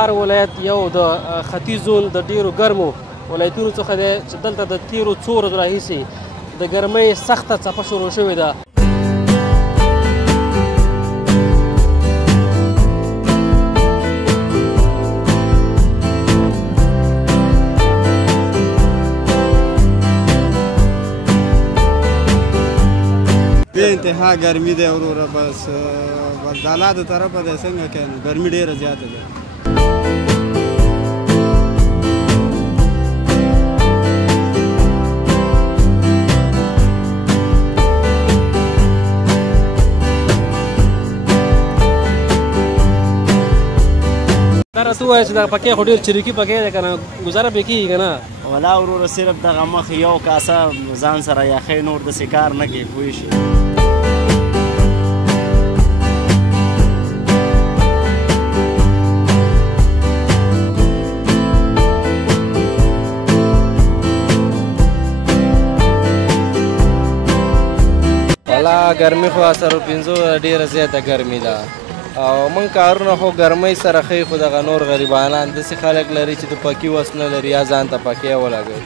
هر ولایت یو د ختیځ زون د ډیرو ګرمو ولایتونو څخه دی چې دلته د تیرو څو ورځو راهیسې د ګرمۍ سخته څپه شروع شوې ده. بې انتها ګرمي دی وروره، بس د حالاتو طرفه دی څنګه کوي نو ګرمي ډېره زیاته ده. دا راته ووایه چې دا پکې خو ډېر چریکي پکې دی که نه ګزاره پرې کېږي که نه؟ ولا وروره صرف دغه مخ یو کاسه ځان سره یخی نور داسې کار نه کوي پوه شي. والا ګرمي خو اثر پنځو ډېره زیاته ګرمي ده او موږ کارونه خو ګرمۍ سره ښیي، خو دغه نور غریبانان داسې خلک لري چې د پکي وس نه لري یا ځان ته پکې ولګوي.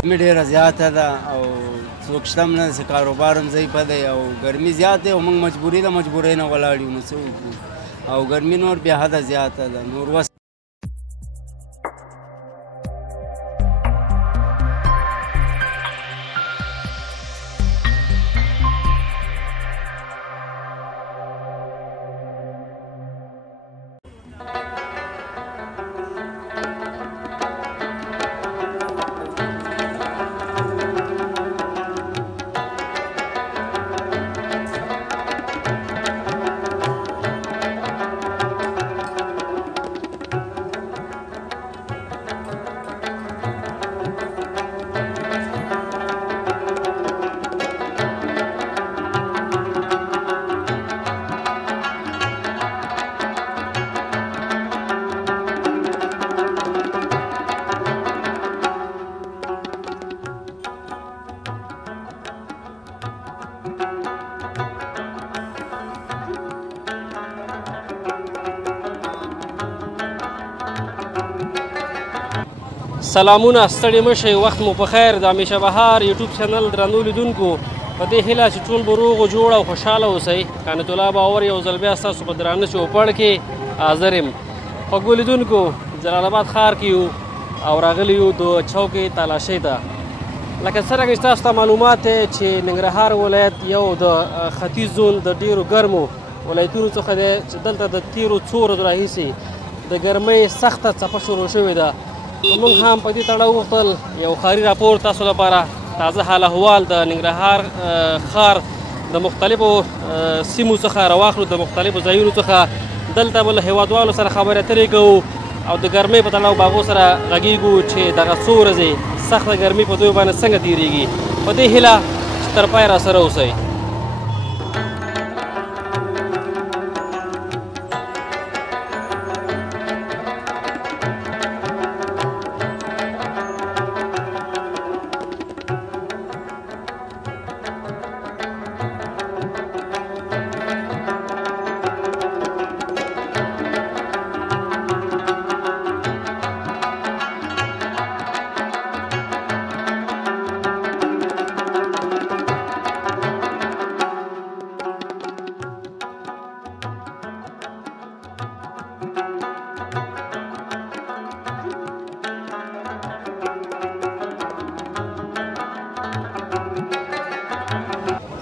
ګرمي ډېره زیاته ده او څوک شته هم نه، داسې کاروبار هم ضعیفه دی او ګرمي زیات دی او موږ مجبوري ده، مجبورۍ نه ولاړ یو، نو څه وکړو. او ګرمي نور بې حده زیاته ده، نور وس سلامونه، ستړي مه شئ، وخت مو په خیر. د همیشه بهار یوټیوب چینل درنو لیدونکو په دې هیله چې ټول به روغ و جوړ او خوشحاله اوسئ. قانت الله باور یو ځل بیا ستاسو په درانه چوپړ کې حاضر یم. خوږو لیدونکو، جلال آباد ښار کې یو او راغلي یو د چوکې تالاشۍ ته. لکه څرنګه چې تاسو ته معلومات دی چې ننګرهار ولایت یو د ختیځ زون د ډیرو ګرمو ولایتونو څخه دی چې دلته د تیرو څو ورځو راهیسې د ګرمۍ سخته څپه شروع شوې ده. موږ هم په دې تړاو وغوښتل یو ښاري راپور تاسو لپاره تازه حال احوال د ننګرهار ښار د مختلفو سیمو څخه راواخلو، د مختلفو ځایونو څخه. دلته به له هېوادوالو سره خبرې اترې کوو او د ګرمۍ په تړاو به هغو سره غږېږو چې دغه څو ورځې سخته ګرمي په دوی باندې څنګه تېرېږي. په دې هیله چې تر پایه راسره اوسئ.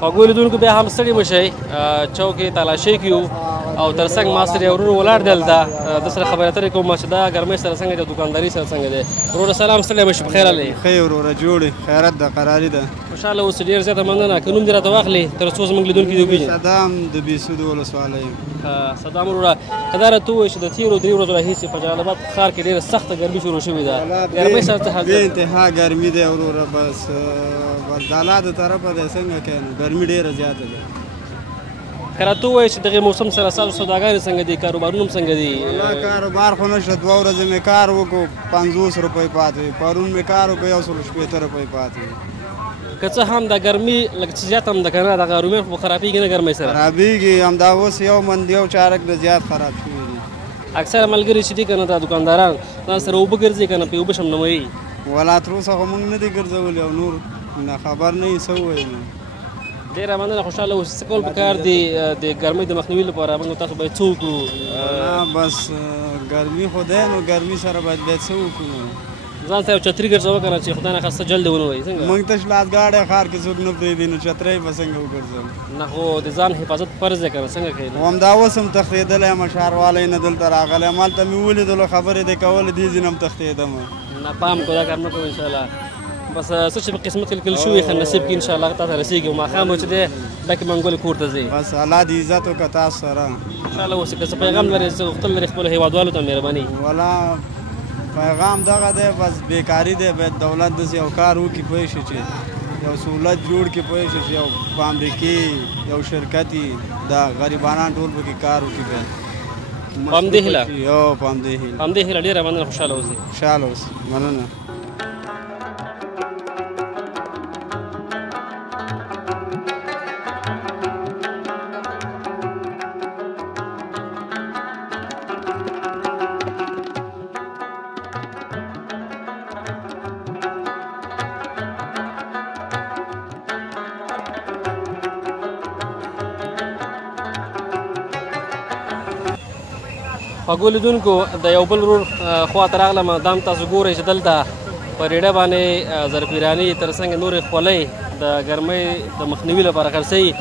خوږو لیدونکو، بیا هم ستړي مه شئ، چوکې تالاشۍ کې یو او تر څنګ ما سره یو ورور ولاړ دی هلته، د سره خبرې اترې کوم چې دا ګرمۍ سره څنګه دی، دوکانداري سره څنګه دی. وروره سلام، ستړی مه شي، په خیر راغلی. ښه یې وروره، جوړې خیرت ده، قراري ده. خوشحاله اوسئ، ډېر زیاته مننه. که نوم دې راته واخلې تر څو زموږ لیدونکي دې وپېژني. صدام د بېسود ولسوالۍ. صدام وروره، که دا راته ووایي چې د تېرو 3 ورځو راهیسې په جلال آباد ښار کې ډېره سخته ګرمي شروع شوې ده، ګرمۍ سره څه حال بې انتها ګرمي دی وروره، بس د حالاتو طرفه دی څنګه کوي نو ګرمي ډېره زیاته ده. که راته ووایې چې دغې موسم سره ستاسو سوداګانې څنګه دي کاروبارونه هم څنګه دي؟ والله کاروبار خو نشته 2 ورځې مې کار وکړو 50 روپۍ پاتې وي پرون مې کار وکړو 160 روپۍ پاتې وي که څه هم د ګرمي لږ څه زیات هم ده که نه دغه رومیان خو خرابېږي نه ګرمۍ سره خرابېږي همدا اوس یو من یو چارک نه زیات خراب شوي دي اکثره ملګري چې دي که نه دا دوکانداران ځان سره اوبه ګرځي که نه پې اوبه شمنموي ولا تر اوسه خو موږ نه دي ګرځولي او نور نه خبر نه یې څه ووایو ډېره مننه خوشحاله اوسئ څه کول پکار دي د ګرمۍ د مخنیوي لپاره موږ تاسو باید څه وکړو بس ګرمي خو دی نو ګرمي سره باید څه وکړو ځان ته یو چتري ګرځوه که نه چې خدای ناخواسته جلد ونه وایي څنګه موږ ته شلاسګاډی ښار کې څوک نه پرېږدي نو چترۍ به څنګه وګرځوو نه خو د ځان حفاظت فرض دی که نه څنګه کوي خو همدا اوس هم تښتېدلی یم ښاروالی نه دلته راغلی یم هلته مې ولیدلو خبرې دې کولې دې ځینې هم تښتېدم نه پام کو دا کار نه کوو انشاءالله بس څه چې په قسمت کې لیکل شوي ښه نصیب کې انشاءالله تا ته رسېږي او ماښام به چې دی ډکې منګولې کور ته ځي بس الله دې عزت وکړه تاسو سره انشاءالله اوس که څه پیغام لرې څه غوښتل لرې خپلو هېوادوالو ته مهرباني ولا پیغام دغه دی بس بیکاري دی باید دولت داسې یو کار وکړي پوه شي چې یو سهولت جوړ کړي پوه شي چې یو فابریکې یو شرکت دا غریبانان ټول پکې کار وکړي باید په همدې هیله په همدې هیله په همدې هیله ډېره مننه خوشحاله اوسئ خوشحاله اوسئ مننه خوږو لیدونکو د یو بل ورور خواته راغلم دا هم تاسو ګورئ چې دلته په ریډه باندې ظرفیراني تر څنګ نورې خولۍ د ګرمۍ د مخنیوي لپاره خرڅوي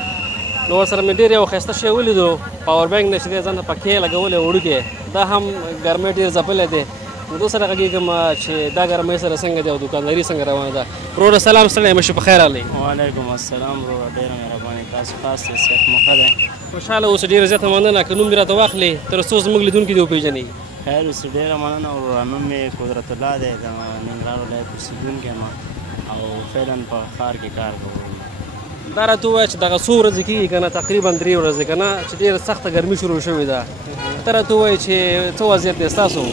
نو ورسره مې ډېر یو ښایسته شی ولیدو پاور بینک نه چې دی ځان ته پکې لګولی وړوکی دا هم ګرمۍ ډېر ځپلی دی نو دو سره غږېږم چې دا ګرمۍ سره څنګه دی او دوکانداري څنګه روانه ده وروره سلام ستړی مه شي په خیر راغلی وعلیکم السلام وروره ډېره مهرباني تاسو خاص دی صحت مو ښه دی خوشحاله اوسه ډېره زیاته مننه که نوم دې راته واخلې تر څو زموږ لیدونکي دې وپېژني خیر اوسې ډېره مننه وروره نوم مې قدرت الله دی د ننګرهار ولایت اوسېدونکی یم او فعلا په ښار کې کار کوم دا راته ووایه چې دغه څو ورځې کېږي که نه تقریبا 3 ورځې که نه چې ډېره سخته ګرمي شروع شوې ده ته راته ووایې چې څه وضعیت دی ستاسو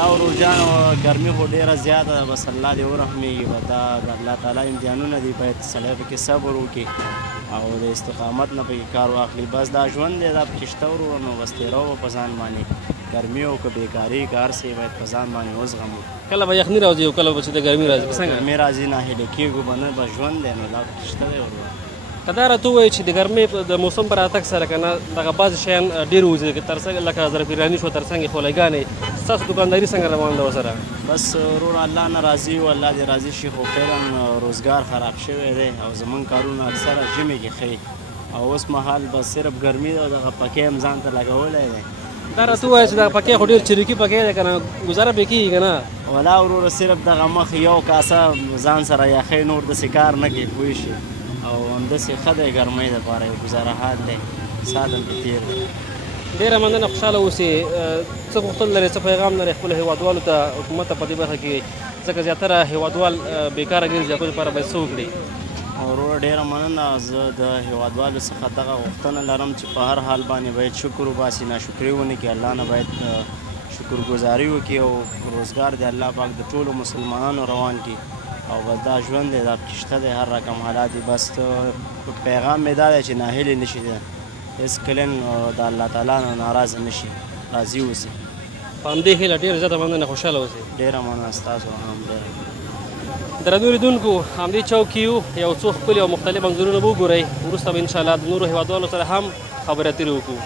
والله ورور جان ګرمي خو ډېره زیاته ده بس الله دې ورحمېږي به دا د الله تعالی امتحانونه دي باید سړی پکې صبر وکړي او د استقامت نه پکې کار واخلي بس دا ژوند دی دا پکې شته ورور نو بس تېرو به په ځان باندې ګرمي او که بیکاري کار سي باید په ځان باندې وزغمو کله به یخني راځي او کله به چې د ګرمي راځي که څنګه ګرمي راځي ناهیلي کېږو به نه بس ژوند دی نو دا پکې شته دی ورور که دا راته ووایې چې د ګرمۍ د موسم په راتګ سره که نه دغه بعضې شیان ډېر وځي تر څنګ لکه ظرفیراني شوه تر څنګ یې خولۍ ستاسو دوکانداري څنګه روانه ده ورسره بس ورور الله نه راضي و الله دې راضي شي خو فعلا روزګار خراب شوی دی او زمونږ کارونه اکثره ژمي کې ښیي او اوس مهال بس صرف ګرمي ده او دغه پکې هم ځان ته لګولی دی دا راته ووایه چې دغه پکې خو ډېر چریکي پکې دی که نه ګزاره پرې کېږي که نه ولا وروره صرف دغه مخ یو کاسه ځان سره یخی نور داسې کار نه کوي پوه شي او همداسې ښه دی ګرمۍ دپاره یو ګزاره حال دی ساعت هم پرې تېر دی ډېره مننه خوشحاله اوسې څه غوښتل لرې څه پیغام لرې خپلو هېوادوالو ته حکومت ته په دې برخه کې ځکه زیاتره هېوادوال بېکاره ګرځي هغوی لپاره باید څه وکړي وروره ډېره مننه زه د هېوادوالو څخه دغه غوښتنه لرم چې په هر حال باندې باید شکر وباسي ناشکري ونه کړي الله نه باید شکرګزاري وکړي او روزګار د الله پاک د ټولو مسلمانانو روان کړي او بس دا ژوند دی دا پکې شته دی هر رقم حالات دي بس پیغام مې دا دی چې ناهیلې نه شي هېڅ کله د الله تعالی نه ناراضه نه شي راضي اوسي په همدې هیله ډېره زیاته مننه خوشحاله اوسئ ډېره مننه ستاسو هم ډېره درنو لیدونکو همدې چوک کې یو څو ښکلي او مختلف انځورونه به وګورئ وروسته به انشاءالله د نورو هېوادوالو سره هم خبرې اترې وکړو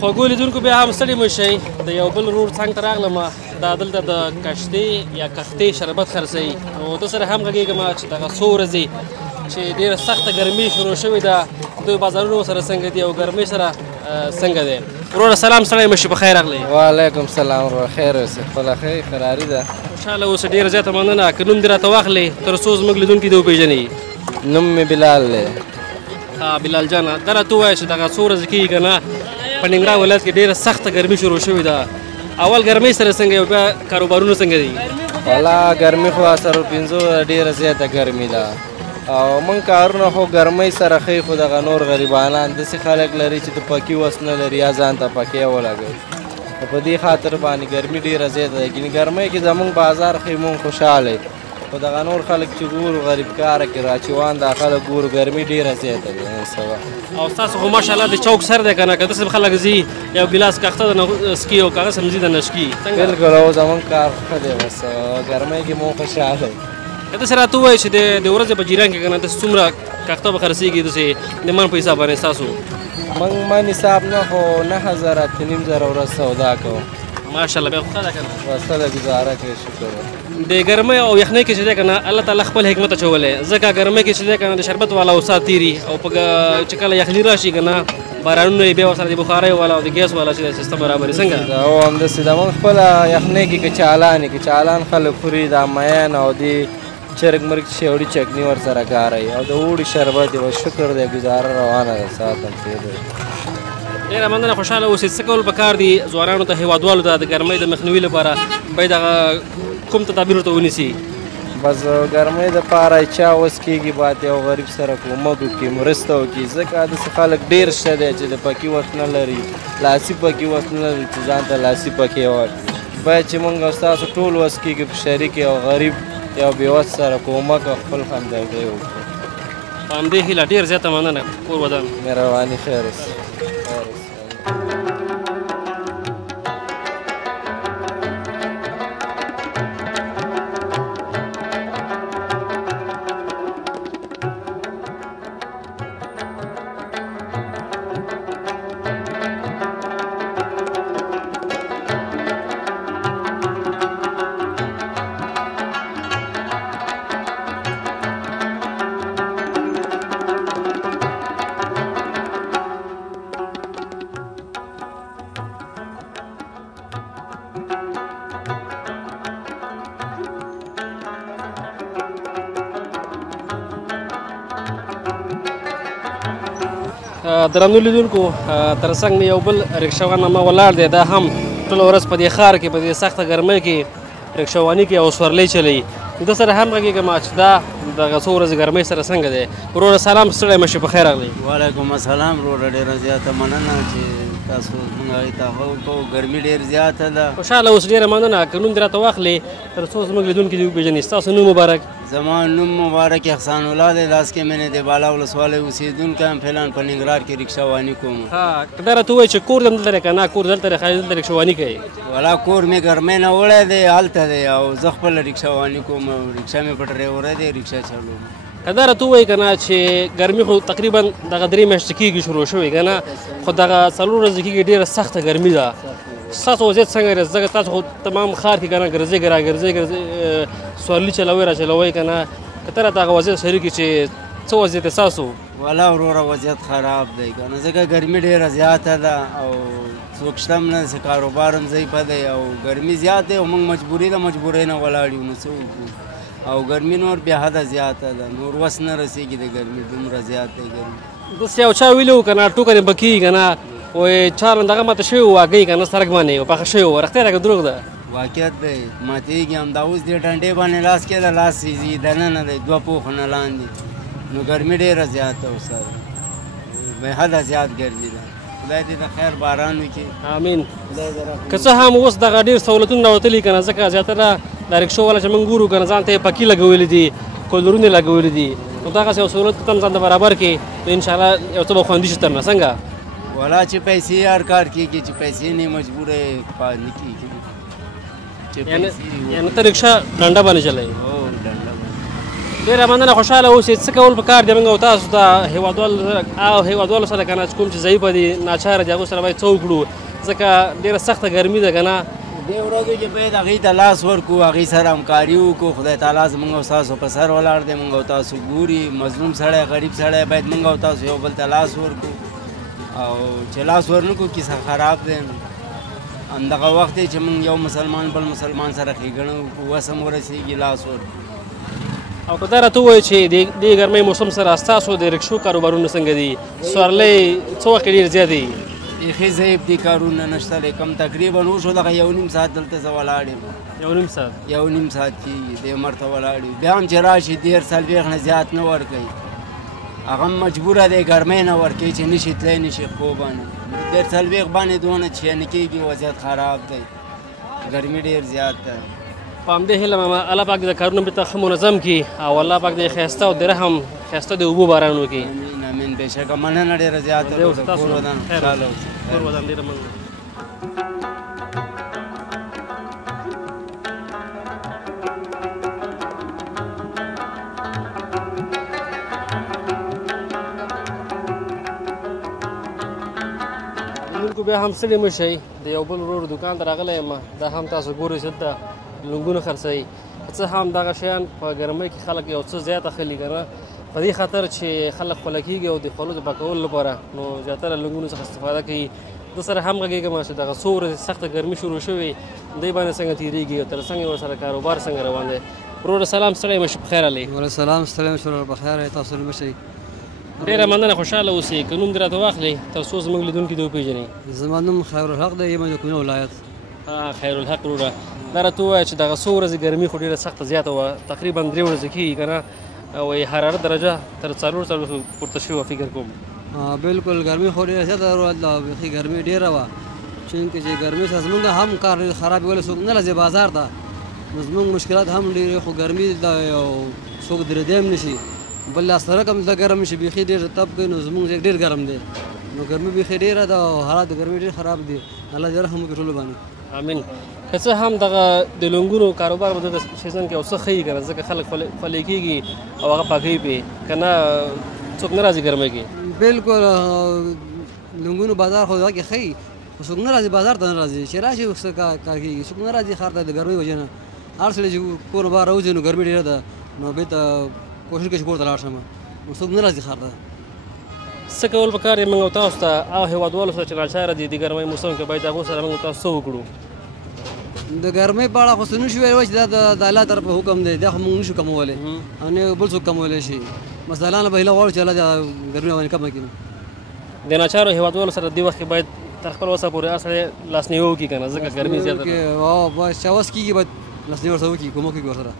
خوږو لیدونکو بیا هم ستړي مه شئ د یو بل ورور څنګ ته راغلم دا دلته د کشتې یا کښتې شربت خرڅوي نو ده سره هم غږېږم چې دغه څو ورځې چې ډېره سخته ګرمي شروع شوې ده دوی بازارونه ورسره څنګه دي او ګرمۍ سره څنګه دی وروره سلام ستړی مه شي په خیر راغلی وعلیکم سلام وروره خیر اوسې خپله ښه قراري ده خوشحاله اوسه ډېره زیاته مننه که نوم دې راته واخلې تر څو زموږ لیدونکي دې وپېژني نوم مې بلال دی بلال جانه دا راته ووایه چې دغه څو ورځې کېږي که نه په ننګرهار ولایت کې ډېره سخته ګرمي شروع شوې ده اول ګرمۍ سره څنګه یو بیا کاروبارونه څنګه دي والا ګرمي خو اثر پنځو ډېره زیاته ګرمي ده او موږ کارونه خو ګرمۍ سره ښیي خو دغه نور غریبانان داسې خلک لري چې د پکې وس نه لري یا ځان ته پکې ولګوي په دې خاطر باندې ګرمي ډېره زیاته ده ګینې ګرمۍ کې زموږ بازار ښیي موږ خوشحاله خو دغه نور خلک چې ګورو غریب کاره کې راچوان دا خلک ګورو ګرمي ډېره زیاته ده نن سبا او ستاسو خو ماشاءالله د چوک سر دی که نه که داسې خلک ځي یو ګیلاس کښته د نه سکي او کاغذ هم ځي د نه شکي بلکل او زموږ کار ښه دی بس ګرمۍ کې موږ خوشحاله که داسې راته ووایې چې د ورځې په جریان کې که نه داسې څومره کښته به خرڅېږي داسې د من په حساب باندې ستاسو موږ من حساب نه خو 9000 8500 ورځ سودا کوو ماشاءالله بیا خو ښه ده که نه بس ته د ګزاره کوي شکر د ګرمۍ او یخنۍ کې چې دی که نه الله تعالی خپل حکمت اچولی ځکه ګرمۍ کې چې دی که نه د شربت والا اوسات تېري او په چې کله یخني راشي که نه بارانونه یې بیا ورسره د بخارۍ والا او د ګیس والا چې دی سیستم برابري څنګه او همداسې د موږ خپله یخنۍ کې کچالان کچالان خلک خوري دا مین او د چرګ مرګ شیوړي چکني ورسره کاروي او د اوړي شربت یې بس شکر دی ګزاره روانه ده ساعت هم ډېره مننه خوشحاله اوسئ څه کول پکار دي ځوانانو ته هېوادوالو ته د ګرمۍ د مخنیوي لپاره باید هغه کوم تدابیر ورته ونیسي بس ګرمۍ دپاره چا وس کېږي باید یو غریب سره کومک وکړي مرسته وکړي ځکه داسې خلک ډېر شته دی چې د پکې وس نه لري لاسي پکې وس نه لري چې ځان ته لاسي پکې ورکړي باید چې موږ او ستاسو ټول وس کېږي په شریک یو غریب یو بېوس سره کومک او خپل همدردۍ وکړو په همدې هیله ډېر زیاته مننه کور ودان مهرباني خیر اوسې درنو لیدونکو تر څنګ مې یو بل رکشاوان ما ولاړ دی دا هم ټوله ورځ په دې ښار کې په دې سخته ګرمۍ کې رکشاواني کوي او سورلۍ چلوي ده سره هم غږېږم چې دا دغه څو ورځې ګرمۍ سره څنګه دی وروره سلام ستړی مه شي په خیر راغلی وعلیکم السلام وروره ډېره زیاته مننه چې تاسو موږ هغې ته کوو ګرمي ډېر زیاته ده خوشحاله اوس ډېره مننه که نوم دې راته واخلې تر څو زموږ لیدونکي دې وپېژني ستاسو نوم مبارک زما نوم مبارک احسان الله دی لاس کې مې د بالا ولسوالۍ اوسېدونکی یم فعلا په ننګرهار کې رکشاواني کوم که دا راته ووایي چې کور دې همدلته دی که نه کور دلته دی ښایي دلته رکشاواني کوي ولا کور مې ګرمۍ نه وړی دی هلته دی او زه خپله رکشاواني کوم رکشا مې په ډرایوری دی رکشا چلوم که دا راته ووایي که نه چې ګرمي خو تقریبا دغه 3 میاشتې کېږي شروع شوې که نه خو دغه 4 ورځې کېږي ډېره سخته ګرمي ده ستاسو وضعیت څنګه دی ځکه تاسو خو تمام ښار کې که نه ګرځئ راګرځئ سورلي چلوئ را چلوئ که نه که ته راته هغه وضعیت شریک چې څه وضعیت دی ستاسو والا وروره وضعیت خراب دی که نه ځکه ګرمي ډېره زیاته ده او څوک شته هم نه چې کاروبار هم ضعیفه دی او ګرمي زیات دی او موږ مجبوري ده مجبورۍ نه ولاړ یو نو څه وکړو او ګرمي نور بې حده زیاته ده نور وس نه رسېږي د ګرمي دومره زیات دی ګرمي داسې یو چا ویلي وو که نه ټوکه دې به کېږي که نه وایي چا دغه ماته شوې وه واګۍ که نه سړک باندې او پاخه شوې وه رښتیا ده که دروغ ده واقعیت دی ماتېږي همدا اوس دې ډنډې باندې لاس کېده لاس یې دننه دی 2 پوخه نه لاندې نو ګرمي ډېره زیاته اوسه بې حده زیات ګرمي ده خدای دې د خیر باران وکړي امین که څه هم اوس دغه ډېر سهولتونه راوتلي که نه ځکه زیاتره د رکشو والا چې موږ ګورو که نه ځان ته یې پکي لګولي دي کولرونه یې لګولي دي نو دغسې یو سهولت ته هم ځان ته برابر کړي نو انشاءالله یو څه به خوندي شي تر نه څنګه ولا چې پیسې هر کار کېږي چې پیسې نه مجبوره نه کېږي یعنې ته رکشا ډنډه باندې چلوي ډېره مننه خوشحاله اوسئ. څه کول پکار دي موږ او تاسو ته هېوادوالو سره که نه چې کوم چې ضعیفه دي ناچاره دي هغوی سره باید څه وکړو ځکه ډېره سخته ګرمي ده که نه. دې ورځو کې باید هغوی ته لاس ورکړو، هغوی سره همکاري وکړو. خدای تعالی زموږ او ستاسو په سر ولاړ دی، موږ او تاسو ګوري. مظلوم سړی غریب سړی باید موږ او تاسو یو بل ته لاس ورکړو، او چې لاس ورنکړو کیسه خراب دی. همدغه وخت دی چې موږ یو مسلمان بل مسلمان سره ښېګڼه وکړو، وس هم ورسېږي لاس ورکړو. او که دا راته ووایي چې دې ګرمۍ موسم سره ستاسو د رکشو کاروبارونه څنګه دي؟ سوارلۍ څه وخت ډېر زیات دي؟ بیخي ضعیف دي، کارونه نشته دی. کم تقریبا وشو دغه 1.5 ساعت دلته زه ولاړ یم. 1.5 ساعت 1.5 ساعت کېږي دې عمر ته ولاړ یو. بیا هم چې راشي 40 نه زیات نه ورکوي. هغه هم مجبوره دی ګرمۍ نه ورکوي چې نشي تللی نشي خو باندې 40 باندې دونه چې نه کېږي، وضعیت خراب دی، ګرمي ډېر زیات ده. په همدې هیله الله پاک د کارونه بېرته ښه منظم کړي او الله پاک د ښایسته او د رحم ښایسته د اوبو باران وکړي. امین امین. بېشکه مننه ډېره زیاته ده. کور ودان خوشحاله اوسئ. کور ودان ډېره مننه. لیدونکو بیا هم ستړي مه شئ، د یو بل ورور دوکان ته راغلی یم، دا هم تاسو ګورئ چې دلته لونګونه خرڅوي. څه هم دغه شیان په ګرمۍ کې خلک یو څه زیات اخلي که نه، په دې خاطر چې خلک خوله کېږي او د خولو د پاکولو لپاره نو زیاتره لونګونو څخه استفاده کوي. زه سره هم غږېږم چې دغه څو ورځې سخته ګرمي شروع شوې دی باندې څنګه تېرېږي او تر څنګه ورسره کاروبار څنګه روان دی. وروره سلام، ستړی مه شي، په خیر هلئ؟ وعلیکم السلام، ستړی مه شئ وروره، په خیر یې، تاسو نه شئ؟ ډېره مننه، خوشحاله اوسئ. که نوم دې راته واخلئ تر څو زموږ لیدونکي دې وپېژني. زما نوم خیرالحق دی، یم د کومې ولایت. خیرالحق وروره، دا راته ووایه چې دغه څو ورځې ګرمي خو ډېره سخته زیاته وه، تقریبا 3 ورځې کېږي که نه، او حرارت درجه تر 4 پورته شوې وه فکر کوم. بلکل ګرمي خو ډېره زیاته وه، بیخي ګرمي ډېره وه. چونکې چې ګرمۍ سره زمونږ هم کار خراب ویلی څوک نه راځي بازار ته، نو زمونږ مشکلات هم ډېرې، خو ګرمي ده او څوک درېدی هم نه شي. بل لاس سره کم دلته ګرم شي، بیخي ډېر تپ کوي، نو زمونږ ځای ډېر ګرم دی، نو ګرمي بیخي ډېره ده او حالات د ګرمۍ ډېر خراب دي. الله دې رحم وکړي ټولو باندې. امین. که څه هم دغه د لونګونو کاروبار به دلته سیزن کې یو څه ښه وي که نه، ځکه خلک خولې کېږي او هغه پاکوي پرې، که نه څوک نه راځي ګرمۍ کې. بلکل لونګونو بازار خو دغه کې ښه وي، خو څوک نه راځي بازار ته، نه راځي چې راشي څه کار کېږي، څوک نه راځي ښار ته د ګرمۍ وجې نه. هر سړی چې کور نه بهر راوځي نو ګرمي ډېره ده، نو بېرته کوشش کوي چې کور ته لاړ شم، نو څوک نه راځي ښار ته. څه کول پکار دی موږ او تاسو ته هغه هېوادوالو سره چې ناچاره دي د ګرمۍ موسم کې باید هغو سره موږ او تاسو څه وکړو؟ د ګرمۍ په اړه خو څه نشو ویلی چې دا د الله طرفه حکم دی، دا خو موږ نشو کمولی او نه بل څوک کمولی شي. بس الله نه به هیله غواړو چې الله د ګرمۍ باندې کمه کړي. د ناچارو هېوادوالو سره دې وخت کې باید تر خپل وسه پورې هر سړی لاسنیوی وکړي که نه، ځکه ګرمي زیاته ده. بس چې وس کېږي باید لاسنیوی ورسره وکړي، کومک وکړي ورسره.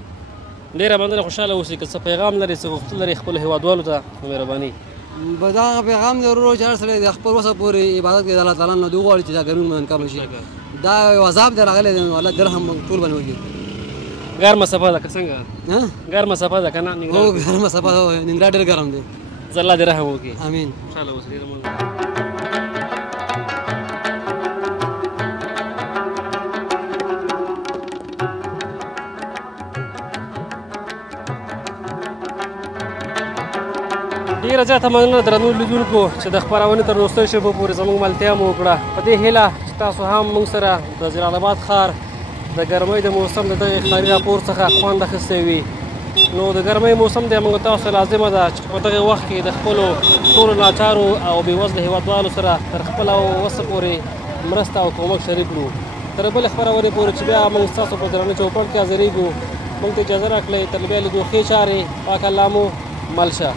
ډېره مننه، خوشحاله اوسئ. که څه پیغام لري، څه غوښتل لري خپلو هېوادوالو ته، نو مهرباني. به دا پیغام دی ورور چې هر سړی د خپل وسه پورې عبادت کوي د الله تعالی نه، دوی غواړي چې دا ګرمي باندې کم شي. دا یو عذاب دی راغلی دی، نو الله دې رحم ټول باندې وکړي. ګرمه صفا ده که څنګه؟ ګرمه صفا ده که نه؟ هو ګرمه صفا ده، ننګرهار ډېر ګرم دی. زه الله دې رحم وکړي. امین. خوشحاله اوسئ. ډېره مننه. ډېره زیاته مننه درنو لیدونکو چې د خپرونې تر وروستۍ شېبو پورې زموږ ملتیا مو وکړه. په دې هیله چې تاسو هم موږ سره د جلال آباد ښار د ګرمۍ د موسم د دغې ښاري راپور څخه خوند اخیستی وي. نو د ګرمۍ موسم دی، موږ تاسو لازمه ده چې په دغې وخت کې د خپلو ټولو ناچارو او بېوزله هېوادوالو سره تر خپله وسه پورې مرسته او کومک شریک کړو. تر بلې خپرونې پورې چې بیا موږ ستاسو په درانه چوپړ کې حاضرېږو، موږ ته اجازه راکړئ. تر بیا لیدو ښې چارې، پاک الله مو مل شه.